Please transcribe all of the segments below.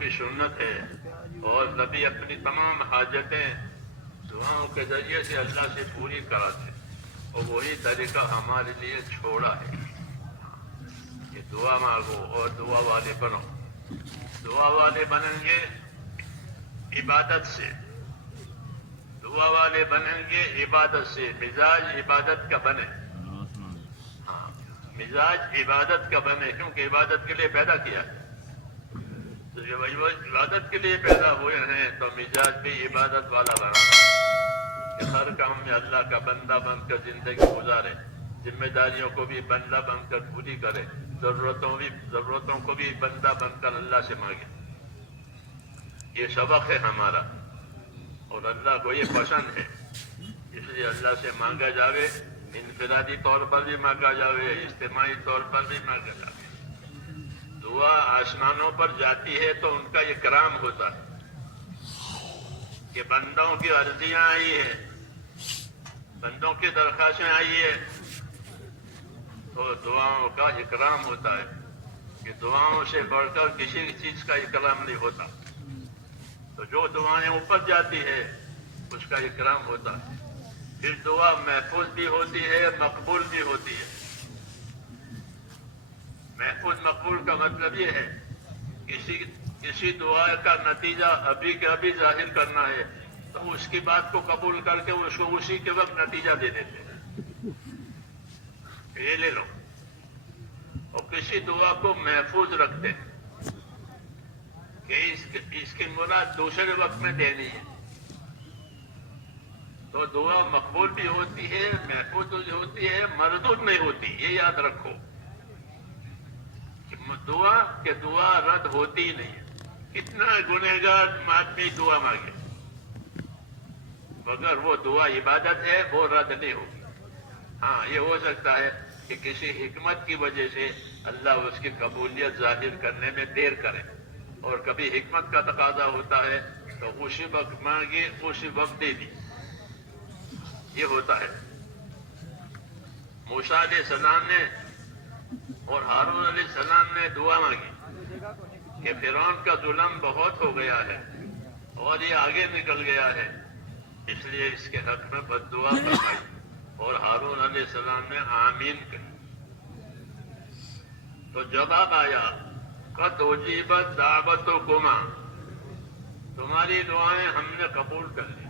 کی سنت ہے، اور نبی اپنی تمام حاجتیں دعاؤں کے ذریعے سے اللہ سے پوری کراتے، اور وہی طریقہ ہمارے لیے چھوڑا ہے کہ دعا مانگو اور دعا والے بنو۔ دعا والے بنیں گے عبادت سے، دعا والے بنیں گے عبادت سے، مزاج عبادت کا بنے۔ ہاں، مزاج عبادت کا بنے، کیونکہ عبادت کے لیے پیدا کیا ہے۔ تو جب عبادت کے لیے پیدا ہوئے ہیں تو مزاج بھی عبادت والا بنانا کہ ہر کام میں اللہ کا بندہ بن کر زندگی گزارے، ذمہ داریوں کو بھی بندہ بن کر پوری کرے، ضرورتوں کو بھی بندہ بن کر اللہ سے مانگے۔ یہ سبق ہے ہمارا، اور اللہ کو یہ پسند ہے، اس لیے اللہ سے مانگا جاوے، انفرادی طور پر بھی مانگا جاوے، اجتماعی طور پر بھی مانگا جاوے۔ دعا آسمانوں پر جاتی ہے تو ان کا اکرام ہوتا ہے کہ بندوں کی عرضیاں آئی ہیں، بندوں کی درخواستیں آئی ہے، تو دعاؤں کا اکرام ہوتا ہے کہ دعاؤں سے بڑھ کر کسی چیز کا اکرام نہیں ہوتا۔ تو جو دعائیں اوپر جاتی ہے اس کا اکرام ہوتا ہے، پھر دعا محفوظ بھی ہوتی ہے، مقبول بھی ہوتی ہے۔ محفوظ مقبول کا مطلب یہ ہے کسی دعا کا نتیجہ ابھی کے ابھی ظاہر کرنا ہے تو اس کی بات کو قبول کر کے اس کو اسی کے وقت نتیجہ دے دیتے ہیں، یہ لے لو۔ اور کسی دعا کو محفوظ رکھتے ہیں کہ اس کی مراد دوسرے وقت میں دینی ہے، تو دعا مقبول بھی ہوتی ہے، محفوظ بھی ہوتی ہے، مردود نہیں ہوتی، یہ یاد رکھو۔ دعا رد ہوتی ہی نہیں ہے۔ کتنا گنہگار آدمی دعا مانگے، مگر وہ دعا عبادت ہے، وہ رد نہیں ہوگی۔ ہاں، یہ ہو سکتا ہے کہ کسی حکمت کی وجہ سے اللہ اس کی قبولیت ظاہر کرنے میں دیر کرے، اور کبھی حکمت کا تقاضا ہوتا ہے تو اسی وقت مانگے، اسی وقت دے دی، یہ ہوتا ہے۔ موسیٰ علیہ السلام نے اور ہارون علیہ السلام نے دعا مانگی کہ فرعون کا ظلم بہت ہو گیا ہے اور یہ آگے نکل گیا ہے، اس لیے اس کے حق میں بد دعا فرمائی، اور ہارون علیہ السلام نے آمین کہی، تو جواب آیا قد اجیبت دعوتکما، تمہاری دعائیں ہم نے قبول کر لی۔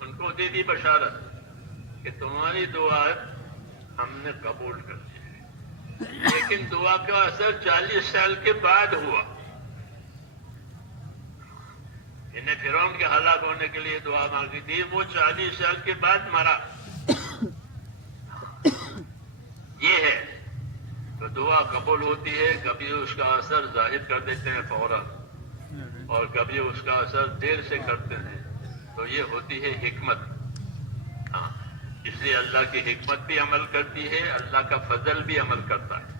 ان کو دے دی بشارت کہ تمہاری دعا ہم نے قبول کر لی، لیکن دعا کا اثر 40 سال کے بعد ہوا۔ انہیں فرعون کے ہلاک ہونے کے لیے دعا مانگی تھی، وہ 40 سال کے بعد مرا۔ یہ ہے تو دعا قبول ہوتی ہے، کبھی اس کا اثر ظاہر کر دیتے ہیں فوراً، اور کبھی اس کا اثر دیر سے کرتے ہیں، تو یہ ہوتی ہے حکمت۔ ہاں، اس لیے اللہ کی حکمت بھی عمل کرتی ہے، اللہ کا فضل بھی عمل کرتا ہے،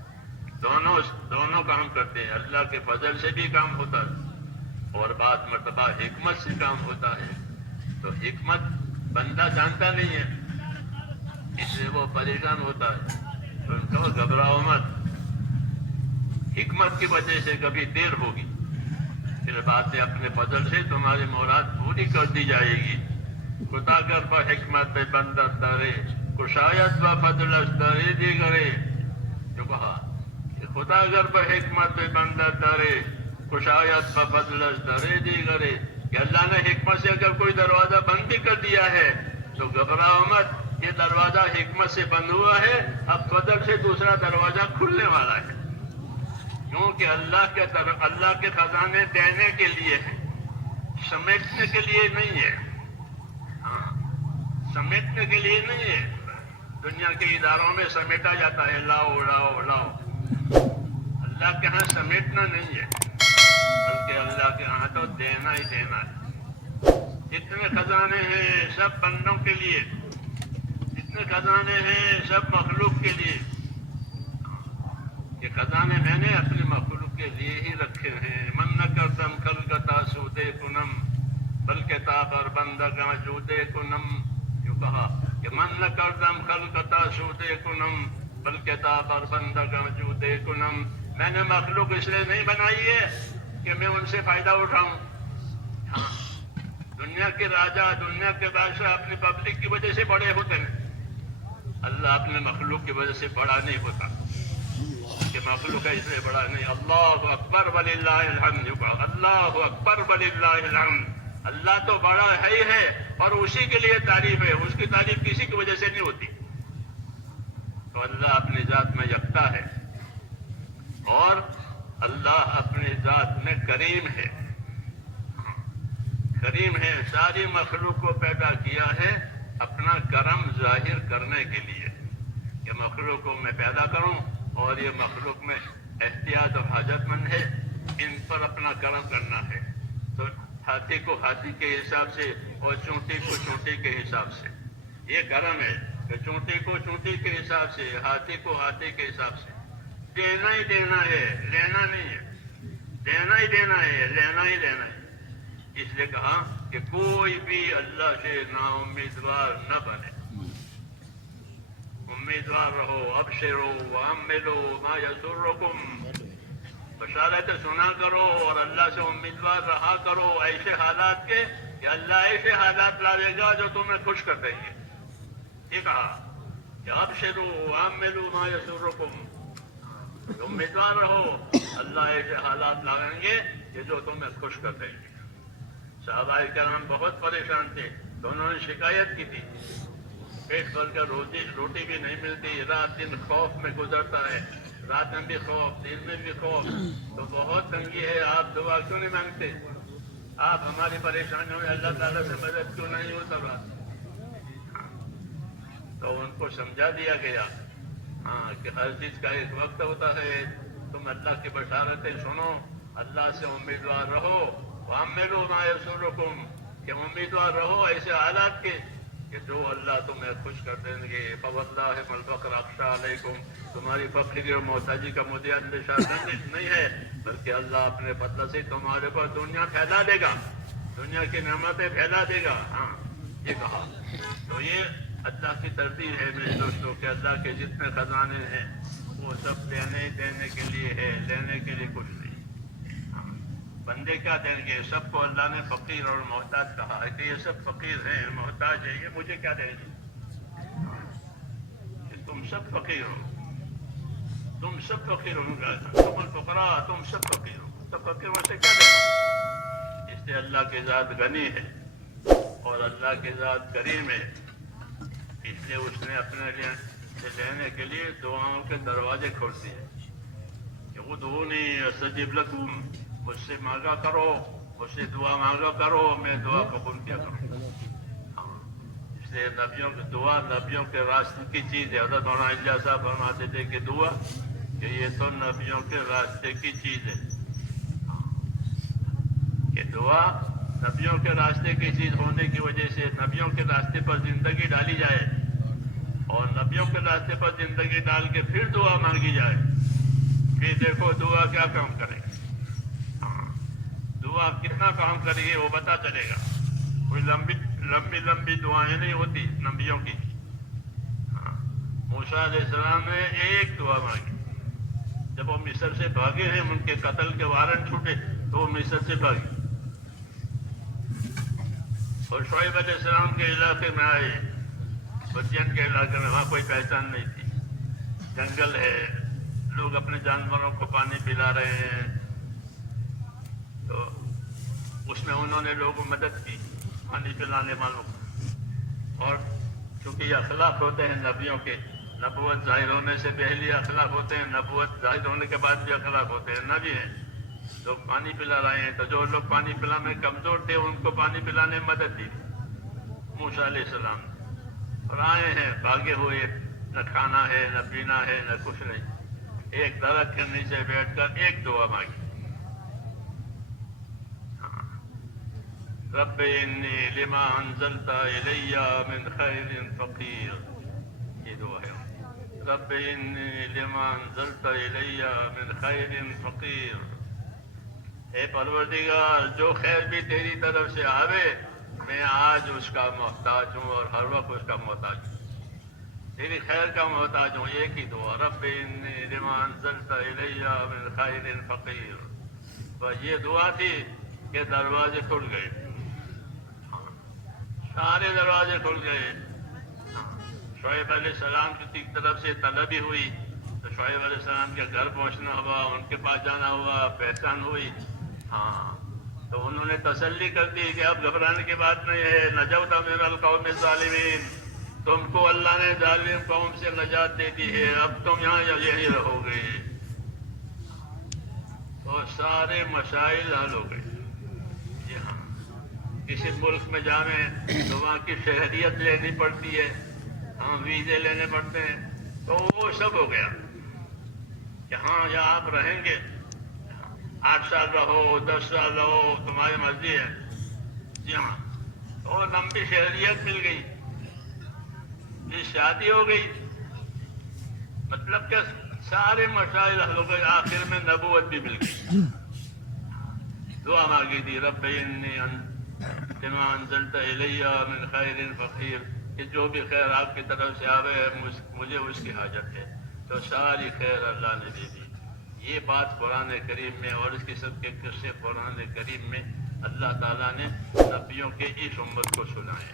دونوں کام کرتے ہیں۔ اللہ کے فضل سے بھی کام ہوتا ہے اور بعض مرتبہ حکمت سے کام ہوتا ہے۔ تو حکمت بندہ جانتا نہیں ہے، اس لیے وہ پریشان ہوتا ہے، تو ان کو گھبراؤ مت، حکمت کی وجہ سے کبھی دیر ہوگی، پھر بعد میں اپنے فضل سے تمہاری مراد پوری کر دی جائے گی۔ خدا گر با حکمت بندت دارے، کشایت و فضلش دارے دیگرے، جو کہا کہ خدا گر با حکمت بندت دارے، کشایت و فضلش دارے دیگرے، کہ اللہ نے حکمت سے اگر کوئی دروازہ بند بھی کر دیا ہے تو گھبراؤ مت، یہ دروازہ حکمت سے بند ہوا ہے، اب فضل سے دوسرا دروازہ کھلنے والا ہے، کیونکہ اللہ کے خزانے دینے کے لیے ہیں، سمیٹنے کے لیے نہیں ہے۔ سمیٹنے کے لیے نہیں ہے، دنیا کے اداروں میں سمیٹا جاتا ہے، لاؤ لاؤ لاؤ، اللہ کے ہاں سمیٹنا نہیں ہے، بلکہ اللہ کے ہاں تو دینا ہی دینا ہے۔ جتنے خزانے ہیں سب بندوں کے لیے، جتنے خزانے ہیں سب مخلوق کے لیے، یہ خزانے میں نے اپنے مخلوق کے لیے ہی رکھے ہیں۔ من نہ کردم خلقتا سودے کنم بلکہ تابر بندگاں جودے کنم، جو کہا کہ من نہ کردم خلقتا سودے کنم بلکہ تابر بندگاں جودے کنم، میں نے مخلوق اس لیے نہیں بنائی ہے کہ میں ان سے فائدہ اٹھاؤں. ہاں، دنیا کے راجا، دنیا کے بادشاہ اپنی پبلک کی وجہ سے بڑے ہوتے ہیں. اللہ اپنے مخلوق کی وجہ سے بڑا نہیں ہوتا کہ مخلوق اس لیے بڑا نہیں. اللہ اکبر وللہ الحمد. اللہ اکبر وللہ الحمد. اللہ تو بڑا ہے ہی ہے اور اسی کے لیے تعریف ہے. اس کی تعریف کسی کی وجہ سے نہیں ہوتی. تو اللہ اپنی ذات میں یکتا ہے اور اللہ اپنی ذات میں کریم ہے. کریم ہے. ساری مخلوق کو پیدا کیا ہے اپنا کرم ظاہر کرنے کے لیے کہ مخلوق کو میں پیدا کروں اور یہ مخلوق میں احتیاط اور حاجت مند ہے، ان پر اپنا کرم کرنا ہے. تو ہاتھی کو ہاتھی کے حساب سے اور چونٹی کو چونٹی کے حساب سے یہ کرم ہے کہ چونٹی کو چونٹی کے حساب سے، ہاتھی کو ہاتھی کے حساب سے دینا ہی دینا ہے، لینا نہیں ہے. دینا ہی دینا ہے، لینا ہی لینا ہے. اس لیے کہا کہ کوئی بھی اللہ سے نا امیدوار نہ بنے. امیدوار رہو. ابشروا واملوا ما یسرکم. بشارتیں سنا کرو اور اللہ سے امیدوار رہا کرو ایسے حالات کے کہ اللہ ایسے حالات لاوے گا جو تمہیں خوش کر دیں گے. یہ کہا کہ ابشروا واملوا ما یسرکم. امیدوار رہو، اللہ ایسے حالات لائیں گے کہ جو تمہیں خوش کر دیں گے. صحابہ کرام بہت پریشان تھے تو انہوں نے شکایت کی تھی پیٹ بھر کر روٹی بھی نہیں ملتی، رات دن خوف میں گزرتا ہے، رات میں بھی خوف، دن میں بھی خوف. تو بہت تنگی ہے، آپ دعا کیوں نہیں مانگتے؟ آپ ہماری پریشانیوں میں اللہ تعالیٰ سے مدد کیوں نہیں ہوتا رات؟ تو ان کو سمجھا دیا گیا ہاں کہ ہر چیز کا ایک وقت ہوتا ہے. تم اللہ کی بشارتیں سنو، اللہ سے امیدوار رہو. وَأَمِّلُوا مَا يَسُرُّكُمْ کہ امیدوار رہو ایسے حالات کے کہ جو اللہ تمہیں خوش کر دیں گے. فَوَاللَّهِ مَا الْفَقْرَ أَخْشَىٰ عَلَيْكُمْ. تمہاری فقر اور محتاجی کا مجھے اندیشہ نہیں ہے، بلکہ اللہ اپنے فضل سے تمہارے پر دنیا پھیلا دے گا، دنیا کی نعمتیں پھیلا دے گا. ہاں یہ کہا. تو یہ اللہ کی ترتیب ہے میرے دوستوں کہ اللہ کے جتنے خزانے ہیں وہ سب دینے کے لیے ہے، لینے کے لیے کچھ نہیں. بندے کیا دیں گے؟ سب کو اللہ نے فقیر اور محتاج کہا ہے کہ یہ سب فقیر ہیں، محتاج ہیں، یہ مجھے کیا دیں گے؟ کہ تم سب فقیر ہو، تم سب فقیر ہو گا. تم الفقراء، تم سب فقیر ہو. تو فقیروں سے کیا دیں؟ اس لیے اللہ کی ذات غنی ہے اور اللہ کی ذات کریم ہے. اس لیے اس نے اپنے لیے لینے کے لیے دعاؤں کے دروازے کھول دیے کہ ادعونی استجب لکم. مجھ سے مانگا کرو، مجھ سے دعا مانگا کرو، میں دعا قبول کیا کروں. اس لیے نبیوں کی دعا نبیوں کے راستے کی چیز ہے. حضرت مولانا الیاس صاحب فرماتے تھے کہ دعا کہ یہ تو نبیوں کے راستے کی چیز ہے. کہ دعا نبیوں کے راستے کی چیز ہونے کی وجہ سے نبیوں کے راستے پر زندگی ڈالی جائے اور نبیوں کے راستے پر زندگی ڈال کے پھر دعا مانگی جائے. پھر دیکھو دعا کیا کام کرے گی، دعا کتنا کام کرے گی وہ پتا چلے گا. کوئی لمبی دعائیں نہیں ہوتی نبیوں کی. موسیٰ علیہ السلام نے ایک دعا مانگی. جب وہ مصر سے بھاگے ہیں، ان کے قتل کے وارنٹ چھوٹے تو وہ مصر سے بھاگے اور شعیب علیہ السلام کے علاقے میں آئے، مدین کے علاقے میں. وہاں کوئی پہچان نہیں تھی، جنگل ہے، لوگ اپنے جانوروں کو پانی پلا رہے ہیں. تو اس میں انہوں نے لوگوں کو مدد کی پانی پلانے والوں کو. اور چونکہ یہ اخلاق ہوتے ہیں نبیوں کے، نبوت ظاہر ہونے سے پہلے اخلاق ہوتے ہیں، نبوت ظاہر ہونے کے بعد بھی اخلاق ہوتے ہیں. نبی ہیں، لوگ پانی پلا رہے ہیں تو جو لوگ پانی پلانے میں کمزور تھے ان کو پانی پلانے میں مدد دی موسیٰ علیہ السلام. اور آئے ہیں بھاگے ہوئے، نہ کھانا ہے، نہ پینا ہے، نہ کچھ نہیں. ایک درخت کے نیچے بیٹھ کر ایک دعا مانگی. رب انی لما انزلت الی من خیر فقیر. یہ دعا ہے. رب انی لما انزلت الی من خیر فقیر. اے پروردگار، جو خیر بھی تیری طرف سے آوے میں آج اس کا محتاج ہوں اور ہر وقت اس کا محتاج ہوں، تیری خیر کا محتاج ہوں. ایک ہی دعا، رب انی لما انزلت الی من خیر فقیر. بس یہ دعا تھی کہ دروازے کھل گئے، سارے دروازے کھل گئے۔ شعیب علیہ السلام کی طرف سے طلبی ہوئی تو شعیب علیہ السلام کے گھر پہنچنا ہوا، ان کے پاس جانا ہوا، پہچان ہوئی۔ تو انہوں نے تسلی کر دی کہ اب گھبرانے کی بات نہیں ہے، نجوت من القوم الظالمین، تم کو اللہ نے ظالم قوم سے نجات دے دی ہے، اب تم یہاں یہی رہو گے۔ تو سارے مسائل حل ہو گئے۔ جی ہاں، کسی ملک میں جاویں تو وہاں کی شہریت لینی پڑتی ہے، ویزے لینے پڑتے ہیں، تو وہ سب ہو گیا کہ ہاں یہاں آپ رہیں گے، 8 سال رہو، 10 سال رہو، تمہاری مرضی ہے۔ جی ہاں، تو لمبی شہریت مل گئی، جی شادی ہو گئی، مطلب کہ سارے مسائل حل ہو گئے، آخر میں نبوت بھی مل گئی۔ دعا مانگی تھی، رب انی بما انزلت الی من خیر فقیر، کہ جو بھی خیر آپ کی طرف سے آوے مجھے اس کی حاجت ہے، تو ساری خیر اللہ نے دے دی۔ یہ بات قرآن کریم میں اور اس قسم کے قصے قرآن کریم میں اللہ تعالیٰ نے نبیوں کے اس امت کو سنائے۔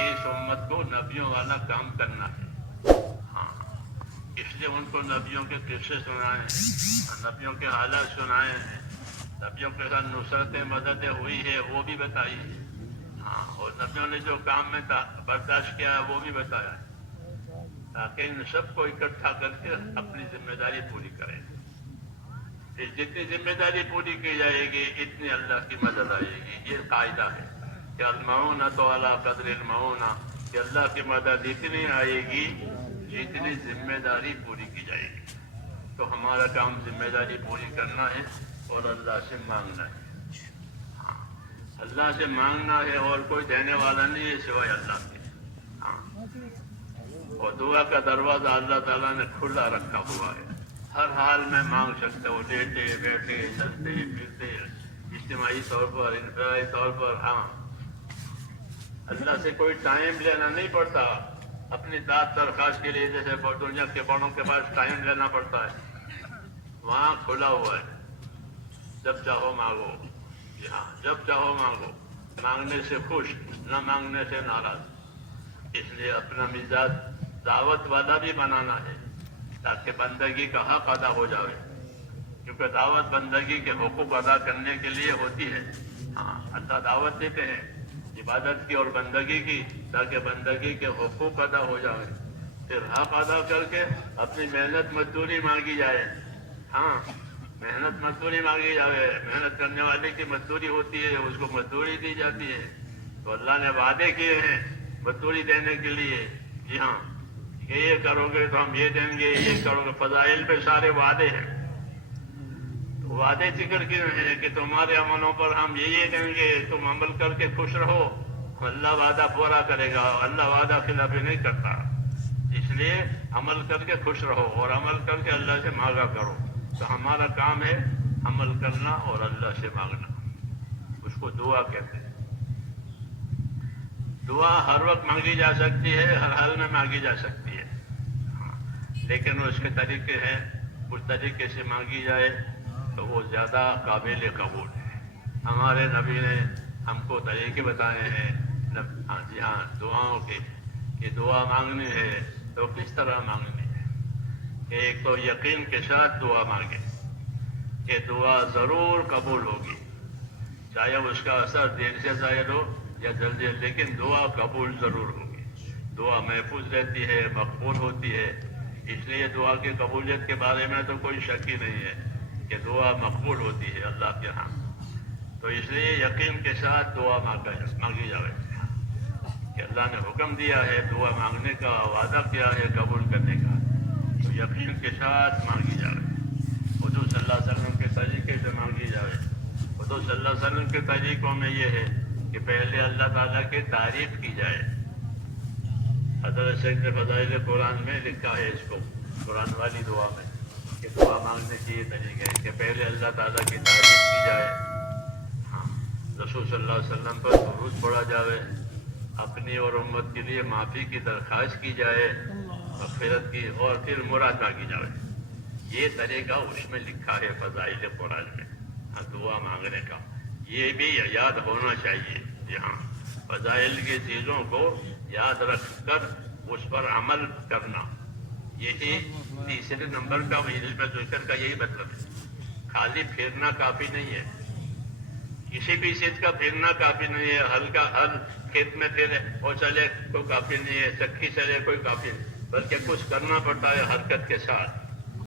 اس امت کو نبیوں والا کام کرنا ہے، اس لیے ان کو نبیوں کے قصے سنائے ہیں، نبیوں کے حالات سنائے ہیں، نبیوں کے ساتھ نصرتیں مددیں ہوئی ہے وہ بھی بتائی ہے، اور نبیوں نے جو کام میں برداشت کیا ہے وہ بھی بتایا ہے، تاکہ ان سب کو اکٹھا کر کے اپنی ذمہ داری پوری کریں۔ جتنی ذمہ داری پوری کی جائے گی اتنی اللہ کی مدد آئے گی۔ یہ قاعدہ ہے کہ المعونۃ علی قدر المعونہ، کہ اللہ کی مدد اتنی آئے گی جتنی ذمہ داری پوری کی جائے گی۔ تو ہمارا کام ذمہ داری پوری کرنا ہے اور اللہ سے مانگنا ہے۔ اللہ سے مانگنا ہے، اور کوئی دینے والا نہیں ہے سوائے اللہ کے۔ اور دعا کا دروازہ اللہ تعالیٰ نے کھلا رکھا ہوا ہے، ہر حال میں مانگ سکتے ہو، لیٹے بیٹھے چلتے پھرتے، اجتماعی طور پر، انفرادی طور پر۔ اللہ سے کوئی ٹائم لینا نہیں پڑتا اپنی داد درخواست کے لیے، جیسے دنیا کے بڑوں کے پاس ٹائم لینا پڑتا ہے۔ وہاں کھلا ہوا ہے، جب چاہو مانگو۔ جی ہاں، جب چاہو مانگو، مانگنے سے خوش، نہ مانگنے سے ناراض۔ اس لیے اپنا مزاج دعوت والا بھی بنانا ہے تاکہ بندگی کا حق ادا ہو جائے، کیونکہ دعوت بندگی کے حقوق ادا کرنے کے لیے ہوتی ہے۔ اللہ دعوت دیتے ہیں عبادت کی اور بندگی کی، تاکہ بندگی کے حقوق ادا ہو جائے، پھر حق ادا کر کے اپنی محنت مزدوری مانگی جائے۔ محنت مزدوری مانگی جائے، محنت کرنے والے کی مزدوری ہوتی ہے، اس کو مزدوری دی جاتی ہے۔ تو اللہ نے وعدے کیے ہیں مزدوری دینے کے لیے۔ جی ہاں، کہ یہ کرو گے تو ہم یہ دیں گے، یہ کرو گے، فضائل پہ سارے وعدے ہیں۔ تو وعدے ذکر کیے ہیں کہ تمہارے عملوں پر ہم یہ دیں گے، تم عمل کر کے خوش رہو، اللہ وعدہ پورا کرے گا، اللہ وعدہ خلافی نہیں کرتا۔ اس لیے عمل کر کے خوش رہو اور عمل کر کے اللہ سے مانگا کرو۔ تو ہمارا کام ہے عمل کرنا اور اللہ سے مانگنا، اس کو دعا کہتے ہیں۔ دعا ہر وقت مانگی جا سکتی ہے، ہر حال میں مانگی جا سکتی ہے، لیکن اس کے طریقے ہیں، اس طریقے سے مانگی جائے تو وہ زیادہ قابل قبول ہے۔ ہمارے نبی نے ہم کو طریقے بتائے ہیں، جی ہاں، دعاؤں کے، کہ دعا مانگنی ہے تو کس طرح مانگنی ہے۔ کہ ایک تو یقین کے ساتھ دعا مانگے کہ دعا ضرور قبول ہوگی، چاہے اس کا اثر دیر سے ظاہر ہو یا جلدی، لیکن دعا قبول ضرور ہوگی۔ دعا محفوظ رہتی ہے، مقبول ہوتی ہے، اس لیے دعا کی قبولیت کے بارے میں تو کوئی شک ہی نہیں ہے کہ دعا مقبول ہوتی ہے اللہ کے ہاں۔ تو اس لیے یقین کے ساتھ دعا مانگی جائے کہ اللہ نے حکم دیا ہے دعا مانگنے کا، وعدہ کیا ہے قبول کرنے کا، تو یقین کے ساتھ مانگی جائے، حضور صلی اللہ علیہ وسلم کے طریقے سے مانگی جائے۔ حضور صلی اللہ علیہ وسلم کے طریقوں میں یہ ہے کہ پہلے اللہ تعالیٰ کی تعریف کی جائے۔ حضرت شیخ نے فضائل قرآن میں لکھا ہے اس کو، قرآن والی دعا میں، کہ دعا مانگنے کے یہ طریقے ہے کہ پہلے اللہ تعالیٰ کی تعریف کی جائے، رسول صلی اللہ علیہ وسلم پر درود پڑھا جائے، اپنی اور امت کے لیے معافی کی درخواست کی جائے، مغفرت کی، اور پھر مراد مانگی جائے۔ یہ طریقہ اس میں لکھا ہے فضائل قرآن میں، دعا مانگنے کا، یہ بھی یاد ہونا چاہیے۔ یہاں فضائل کی چیزوں کو یاد رکھ کر اس پر عمل کرنا، یہی تیسرے نمبر کا علم ذکر کا یہی مطلب ہے۔ خالی پھرنا کافی نہیں ہے، کسی بھی چیز کا پھرنا کافی نہیں ہے، ہلکا ہر کھیت میں پھرے اور چلے کوئی کافی نہیں ہے، چکی چلے کوئی کافی نہیں، بلکہ کچھ کرنا پڑتا ہے حرکت کے ساتھ۔